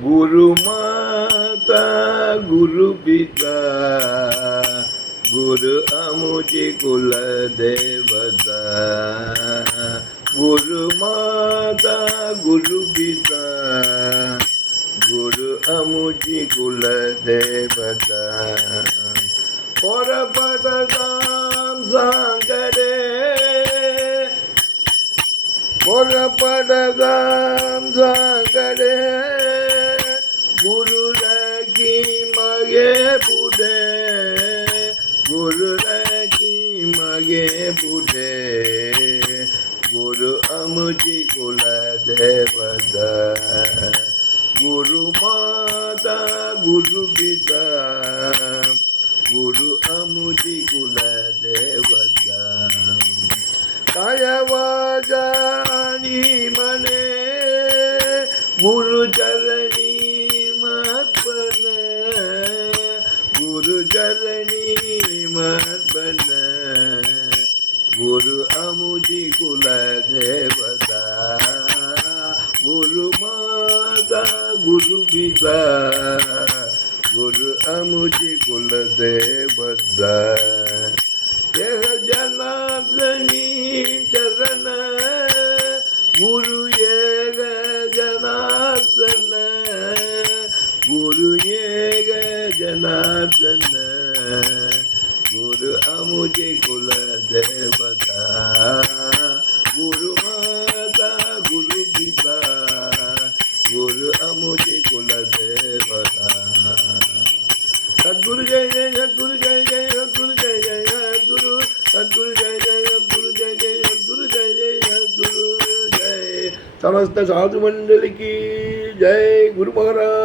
गुरु माता गुरु पिता गुरु अमुची कुल देवता गुरु माता गुरु पिता गुरु अमुची कुल देवता परपटकाम सांगडे परपटकाम सांगडे गुरु की मागे पुढे गुरु अमुची कुल देवता गुरु माता गुरु पिता गुरु अमुची कुल देवता काय वाजानी मने गुरु चरणी ಗುರು ಅಮುಜಿ ಕುಲ ದೇವತಾ ಗುರು ಮಾತಾ ಗುರು ಪಿತಾ ಗುರು ಅಮುಜಿ ಕುಲ ದೇವತಾ ಯಹ ಜನಾರ್ದನಿ ಚರಣ ಗುರು ಏಗ ಜನಾರ್ದನ ಗುರು ಏಗ ಜನಾರ್ದನ गुरु अमुजे कुल देवता गुरु माता गुरु पिता गुरु अमुजे कुल देवता सद्गुरु जय जय सद्गुरु जय जय सद्गुरु जय जय सद्गुरु सद्गुरु जय जय सद्गुरु जय जय सद्गुरु जय जय सद्गुरु जय समस्त साधु मंडल की जय गुरु महाराज की जय